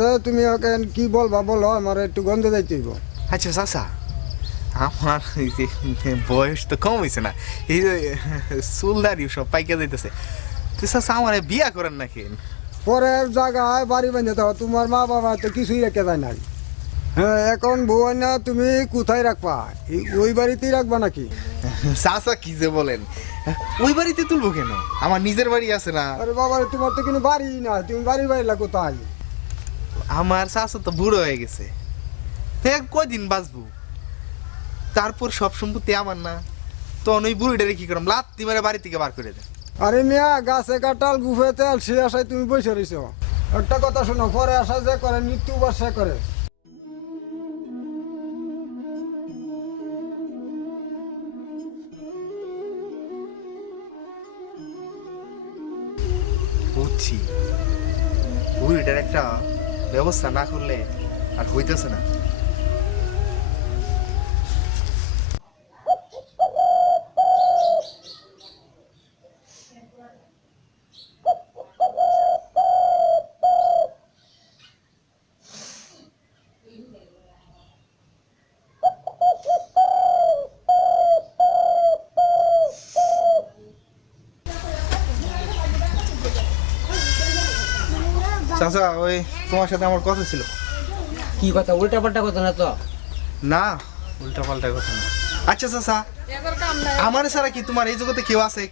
তো তুমি ওকে কি বলবা? বলো আমার একটু গন্ধে যাইতে হইব। আচ্ছা চাচা। আমার বয়স তো কম হয়েছে না এই যে চুলদারি সব পাইকে যাইতেছে। তুই চাচা আমার বিয়া করেন নাকি? পরের জায়গায় বাড়ি বাঁধে দাও তোমার মা বাবা তো কিছুই রেখে যায় নাই। হ্যাঁ এখন বউ না তুমি কোথায় রাখবা? ওই বাড়িতেই রাখবা নাকি? চাচা কি যে বলেন? ওই বাড়িতে তুলবো কেন? আমার নিজের বাড়ি আছে না। আরে বাবা তোমার তো কিন্তু বাড়ি না তুমি বাড়ি বাড়িলা কোথায়? আমার চাচা তো বুড়ো হয়ে গেছে। এক বাঁচবো? তারপর সব সম্পত্তি আমার না। তখন ওই বুড়িটারে কি করলাম? লাত্তি মারে বাড়ি থেকে বার করে দেয় আরে মিয়া গাছে কাটাল গুফে তেল সে আশায় তুমি বসে রইছ। একটা কথা শোনো পরে আসা যে করে মৃত্যু বা সে করে। বুঝছি। বুড়িটার একটা ব্যবস্থা না করলে আর হইতেছে না। চাচা ওই তোমার সাথে আমার কথা ছিল। কি কথা? উল্টা পাল্টা কথা না তো? না উল্টা পাল্টা কথা না। আচ্ছা চাচা আমার ছাড়া কি তোমার এই জগতে কেউ আছে?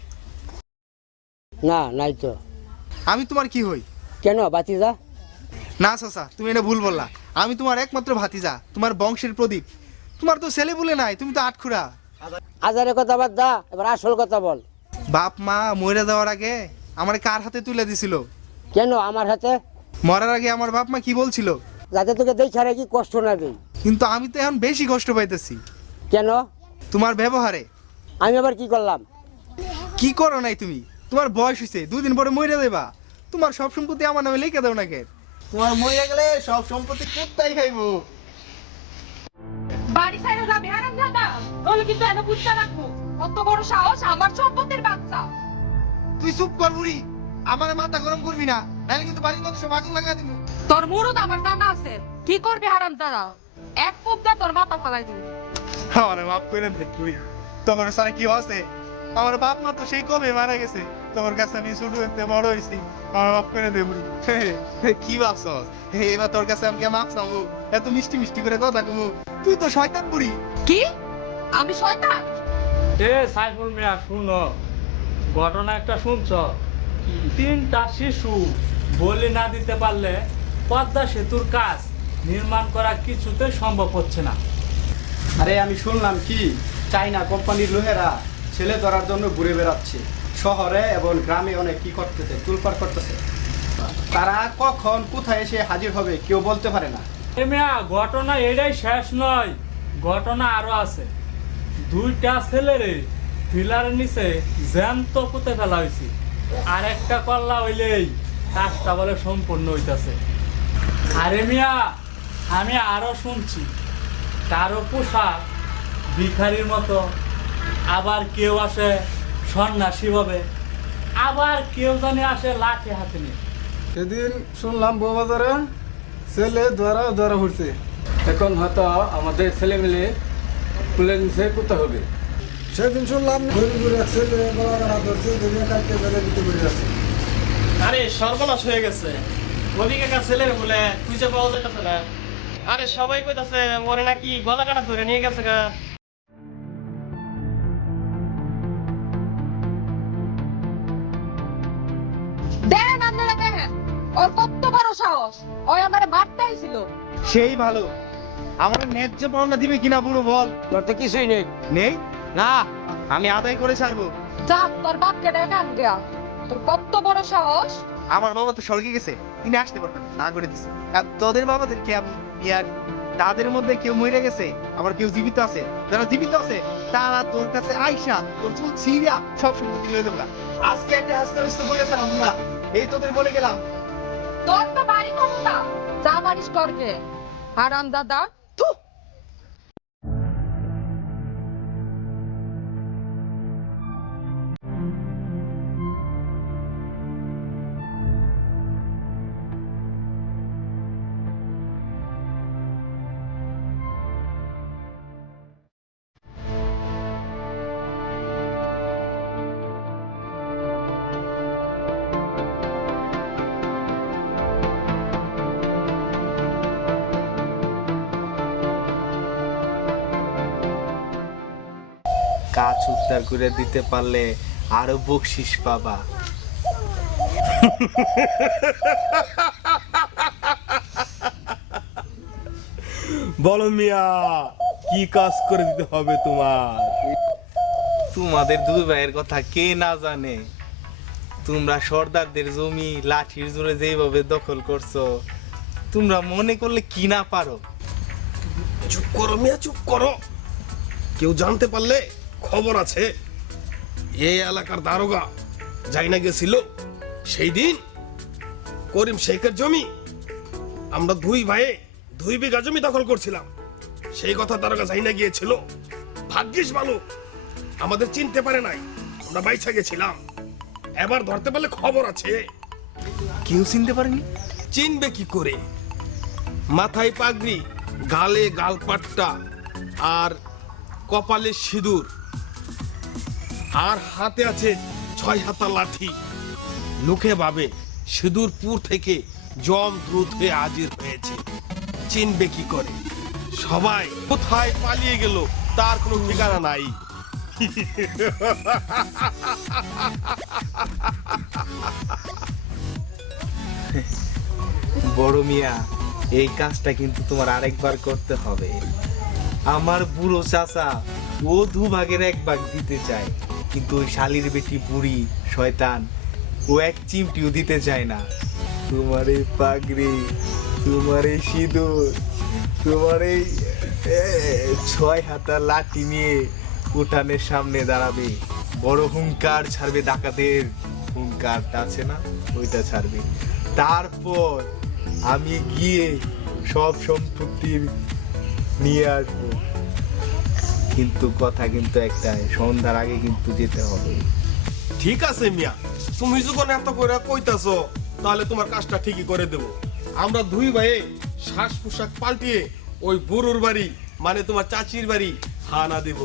না নাই তো। আমি তোমার কি হই? কেন বাতিজা না চাচা তুমি এটা ভুল বললা। আমি তোমার একমাত্র ভাতিজা তোমার বংশের প্রদীপ। তোমার তো ছেলে বলে নাই তুমি তো আটখুরা আজারে কথা বাদ দা এবার আসল কথা বল। বাপ মা মরে যাওয়ার আগে আমার কার হাতে তুলে দিছিল? কেন আমার হাতে? মরার আগে আমার বাপ মা কি বলছিল? যাতে তোকে দেখে কি কষ্ট না দেই। কিন্তু আমি তো এখন বেশি কষ্ট পাইতেছি। কেন? তোমার ব্যবহারে। আমি আবার কি করলাম? কি করো নাই তুমি? তোমার বয়স হয়েছে দুদিন পরে মরে দেবা। তোমার সব সম্পত্তি আমার নামে লিখে দাও নাকি? তোমার মরে গেলে সব সম্পত্তি কোথায় খাইবো? বাড়ি সাইডে যাবি হারাম দাদা নইলে কিন্তু এনে বুঝতে রাখব কত বড় সাহস আমার সম্পত্তির বাচ্চা। তুই চুপ কর বুড়ি আমার মাথা গরম করবি না। নাহলে কিন্তু বাড়ির মধ্যে সব আগুন লাগা দিব। তোর মুরুদ আমার জানা আছে। কি করবি হারাম দাদা? এক ফুপ দা তোর মাথা ফালাই দিবি। আমার মাফ করে দে তুই। তোমার সারা কি আছে আমার বাপ মা তো সেই কবে মারা গেছে। তোমার কাছে আমি ছোট হতে বড় হয়েছি। আমার মাফ করে দে বুড়ি কি ভাবছ এবার তোর কাছে আমাকে মাফ চাবো। এত মিষ্টি মিষ্টি করে কথা কমু। তুই তো শয়তান বুড়ি। কি? আমি শয়তান? এ সাইফুল মিয়া শুনো। ঘটনা একটা শুনছ? তিনটা শিশু বলি না দিতে পারলে পদ্মা সেতুর কাজ নির্মাণ করা কিছুতে সম্ভব হচ্ছে না। আরে আমি শুনলাম কি চাইনা কোম্পানির লোহেরা ছেলে ধরার জন্য ঘুরে বেড়াচ্ছে। শহরে এবং গ্রামে অনেক কি করতেছে তুলপার করতেছে। তারা কখন কোথায় এসে হাজির হবে কেউ বলতে পারে না। এ মিয়া ঘটনা এটাই শেষ নয় ঘটনা আরও আছে। দুইটা ছেলেরে পিলারের নিচে জ্যান্ত পুঁতে ফেলা হয়েছে। আর একটা কল্লা হইলেই কাজটা বলে সম্পূর্ণ হইতাছে। আরে মিয়া আমি আরও শুনছি। কারও পোশাক ভিখারির মতো আবার কেউ আসে সন্ন্যাসী ভাবে আবার কেউ জানে আসে লাঠি হাতে নিয়ে। সেদিন শুনলাম বউবাজারে ছেলে দ্বারা দ্বারা উঠছে এখন হয়তো আমাদের ছেলে মিলে তুলে নিচে করতে হবে সেদিন শুনলাম ঘুরে ঘুরে ছেলে গাড়া ধরছে ধরে কাটতে বেলে দিতে করে যাচ্ছে আরে সর্বনাশ হয়ে গেছে। রবি কাকা ছেলের বলে খুঁজে পাওয়া যাইতেছে না। আরে সবাই কইতাছে মরে নাকি গলা কাটা ধরে নিয়ে গেছে গা। দেখেন আপনারা দেখেন ওর কত বড় সাহস। ওই আমার মারতে আইছিল। সেই ভালো। আমার ন্যায্য পাওনা দিবে কিনা বুড়ো বল। তোর তো কিছুই নেই। নেই? না। আমি আদায় করে ছাড়বো। যা তোর বাপকে ডেকে আন গিয়া তোর কত বড় সাহস? আমার বাবা তো স্বর্গে গেছে তিনি আসতে পারবেন না, করে দিছে। আর তোদের বাবাদের কে তাদের মধ্যে কেউ মরে গেছে আবার কেউ জীবিত আছে যারা জীবিত আছে তারা তোর কাছে আইসা তোর চুল ছিঁড়া সব সম্পত্তি লয়ে দেবো আজকে একটা হাসতে হাসতে আমরা এই তোদের বলে গেলাম। তোর তো বাড়ি কোনটা? যা পারিস করবে হারাম দাদা কাজ উদ্ধার করে দিতে পারলে আরও বকশিস পাবা। বলো মিয়া কি কাজ করে দিতে হবে তোমার? তোমাদের দুই ভাইয়ের কথা কে না জানে? তোমরা সর্দারদের জমি লাঠির জোরে যেভাবে দখল করছ তোমরা মনে করলে কি না পারো? চুপ করো মিয়া চুপ করো। কেউ জানতে পারলে খবর আছে। এই এলাকার দারোগা যাই না গেছিল। সেই দিন করিম শেখের জমি আমরা দুই ভাইয়ে দুই বিঘা জমি দখল করছিলাম। সেই কথা দারোগা যাই না গিয়েছিল। ভাগ্যিস ভালো আমাদের চিনতে পারে নাই আমরা বাইচা গেছিলাম। এবার ধরতে পারলে খবর আছে। কেউ চিনতে পারেনি? চিনবে কি করে? মাথায় পাগড়ি গালে গালপাট্টা আর কপালে সিঁদুর। আর হাতে আছে ছয় হাতা লাঠি। লোকে ভাবে সিঁদুরপুর থেকে জম দ্রুত হয়ে হাজির হয়েছে। চিনবে কি করে? সবাই কোথায় পালিয়ে গেল তার কোনো ঠিকানা নাই। বড় মিয়া, এই কাজটা কিন্তু তোমার আরেকবার করতে হবে। আমার বুড়ো চাচা ও দু ভাগের এক ভাগ দিতে চায়। কিন্তু ওই শালির বেটি বুড়ি, শয়তান, ও এক চিমটিও দিতে চায় না। তোমার এই পাগড়ি, তোমার এই সিঁদুর, তোমার এই ছয় হাতা লাঠি নিয়ে উঠানের সামনে দাঁড়াবে। বড় হুঙ্কার ছাড়বে ডাকাতের। হুঙ্কারটা আছে না? ওইটা ছাড়বে। তারপর আমি গিয়ে সব সম্পত্তির নিয়ে আসব। কিন্তু কথা কিন্তু একটাই সন্ধ্যার আগে কিন্তু যেতে হবে। ঠিক আছে মিয়া তুমি যখন এত করে কইতাছো তাহলে তোমার কাজটা ঠিকই করে দেব। আমরা দুই ভাইয়ে শ্বাস পোশাক পাল্টিয়ে ওই বুড়োর বাড়ি মানে তোমার চাচির বাড়ি হানা দেব।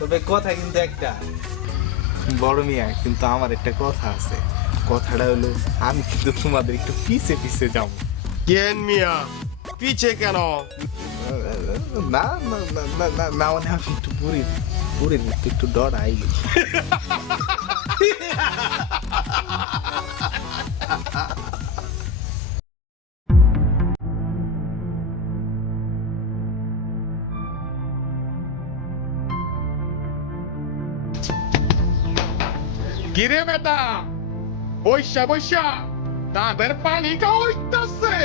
তবে কথা কিন্তু একটা। বড় মিয়া কিন্তু আমার একটা কথা আছে। কথাটা হলো আমি কিন্তু তোমাদের একটু পিছে পিছে যাব। কেন মিয়া? পিছে কেন না না না না না না মানে আমি একটু বুড়ি বুড়ি একটু ডরাই কিরে বেটা বৈশা বৈশা তাদের পানি খাওয়াইতাছে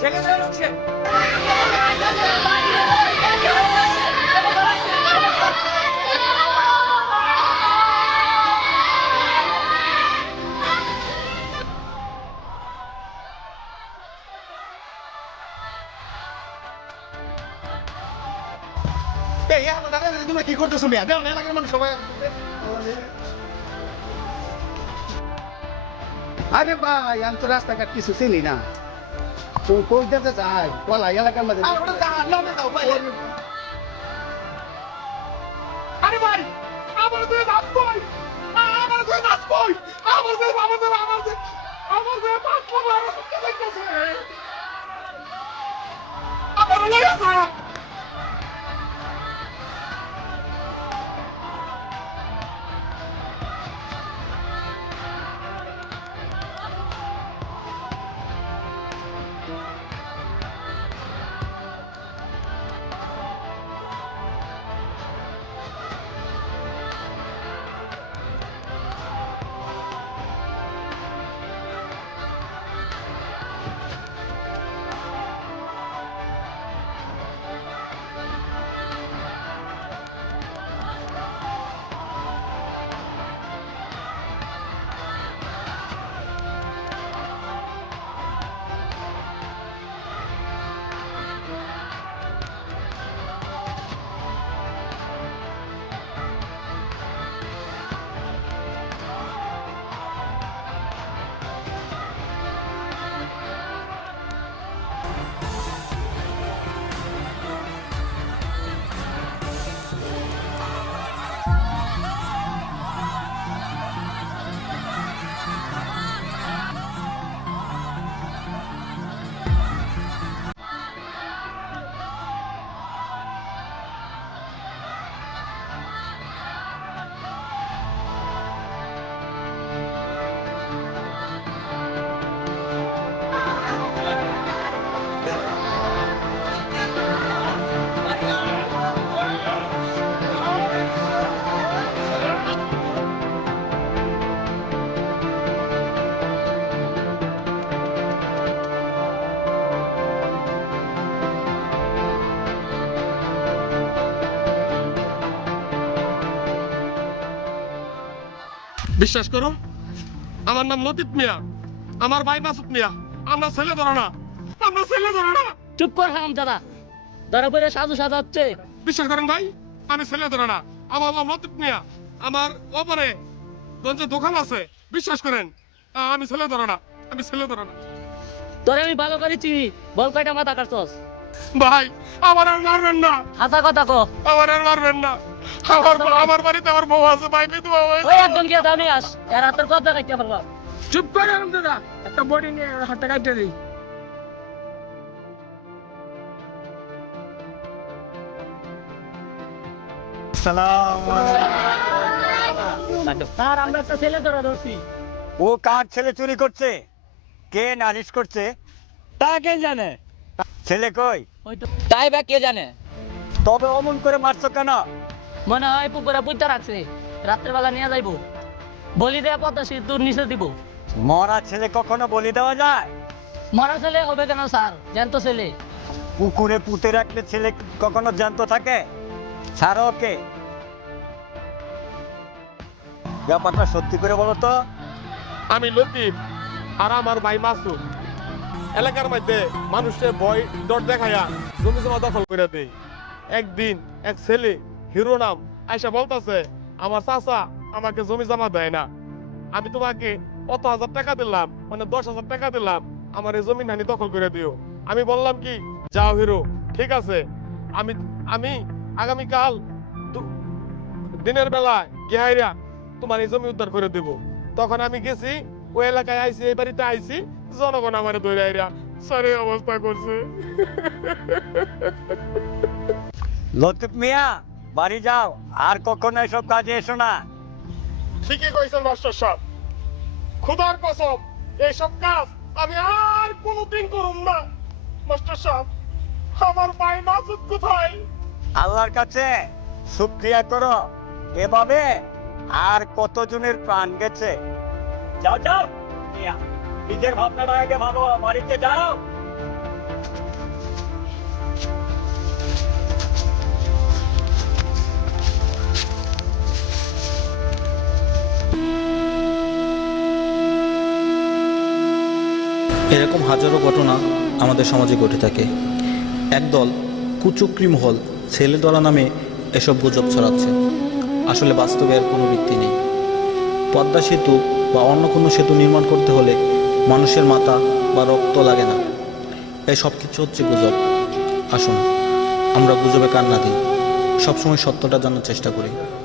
ছেলে ধরে ঢুকছে তোমরা কি করতেছো মিয়া দেও না এলাকার মানুষ সবাই আরে ভাই আমি তো রাস্তাঘাট কিছু চিনি না তুই কই যেতে চাই বলা এলাকার মধ্যে আরে ভাই আমার যে নাচবই আমার যে নাচবই আমার যে আমার যে আমার যে আমার যে নাচবই আমার সত্যি লাগতেছে আমার লইয়া যা বিশ্বাস করো? আমার নাম লতিফ মিয়া। আমার ভাই মাসুদ মিয়া। আমরা ছেলে ধরো না। আমরা ছেলে ধরো না। চুপ কর হাম দাদা ধরা পড়ে সাধু সাজা হচ্ছে। বিশ্বাস করেন ভাই? আমি ছেলে ধরে না। আমার নাম লতিফ মিয়া। আমার ওপরে গঞ্জে দোকান আছে। বিশ্বাস করেন? আমি ছেলে ধরে না। আমি ছেলে ধরে না। তোরে আমি ভালো করে চিনি। বল কয়টা মাথা কাটছস? ভাই আমার আর মারবেন না। হাসা কথা কো। আমার আর মারবেন না। আমার আমার বাড়িতে আমার বউ আছে ভাই বিধবা হয়েছে। ওই একজন গিয়ে দামে আস এর হাতের কথা কাটতে পারবা চুপ করে আরাম দাদা একটা বডি নিয়ে হাতটা কাটতে দিই। স্যার আমরা একটা ছেলে ধরা ধরছি। ও কার ছেলে চুরি করছে? কে নালিশ করছে? তা কে জানে? ছেলে কই? ওই তাই বা কে জানে? তবে অমন করে মারছো কেন? মনে হয় পুকুরে পুঁতে রাখছে রাত্রে বেলা নিয়ে যাইবো। বলি দেয়া পদ্মা সেতুর নিচে দিব। মরা ছেলে কখনো বলি দেওয়া যায়? মরা ছেলে হবে কেন স্যার? জ্যান্ত ছেলে। পুকুরে পুঁতে রাখলে ছেলে কখনো জ্যান্ত থাকে? Sir okay. ব্যাপারটা সত্যি করে বলো তো। আমি লতিফ আর আমার ভাই মাসুদ। এলাকার মধ্যে মানুষের ভয়, ডর দেখায়া জমি জমা দখল করে দেয় একদিন এক ছেলে হিরো নাম আয়সা বলতাছে, আমার চাচা আমাকে জমি জমা দেয় না। আমি তোমাকে কত হাজার টাকা দিলাম মানে দশ হাজার টাকা দিলাম, আমার এই জমি নানি দখল করে দিও। আমি বললাম কি, যাও হিরো, ঠিক আছে। আমি আমি আগামীকাল দিনের বেলায় গেহাইরা তোমার এই জমি উদ্ধার করে দেব। তখন আমি গেছি, ওই এলাকায় আইছি, এই বাড়িতে আইছি জনগণ আমার ধরে আইরা সরি অবস্থা করছে। লতিফ মিয়া বাড়ি যাও আর কখনো এসব কাজে এসো না। ঠিকই কইছেন মাস্টার সাহেব। খুদার কসম এইসব কাজ আমি আর কোনোদিন করুম না। মাস্টার সাহেব আমার ভাই মাসুদ কোথায়? আল্লাহর কাছে শুক্রিয়া করো। এভাবে আর কতজনের প্রাণ গেছে? যাও যাও মিয়া, নিজের ভাবনাটা আগে ভাবো বাড়িতে যাও এরকম হাজারো ঘটনা আমাদের সমাজে ঘটে থাকে। একদল কুচক্রি মহল ছেলে দলা নামে এসব গুজব ছড়াচ্ছে। আসলে বাস্তবে এর কোনো ভিত্তি নেই। পদ্মা সেতু বা অন্য কোনো সেতু নির্মাণ করতে হলে মানুষের মাথা বা রক্ত লাগে না। এই সব কিছু হচ্ছে গুজব। আসুন, আমরা গুজবে কান্না দিই। সবসময় সত্যটা জানার চেষ্টা করি।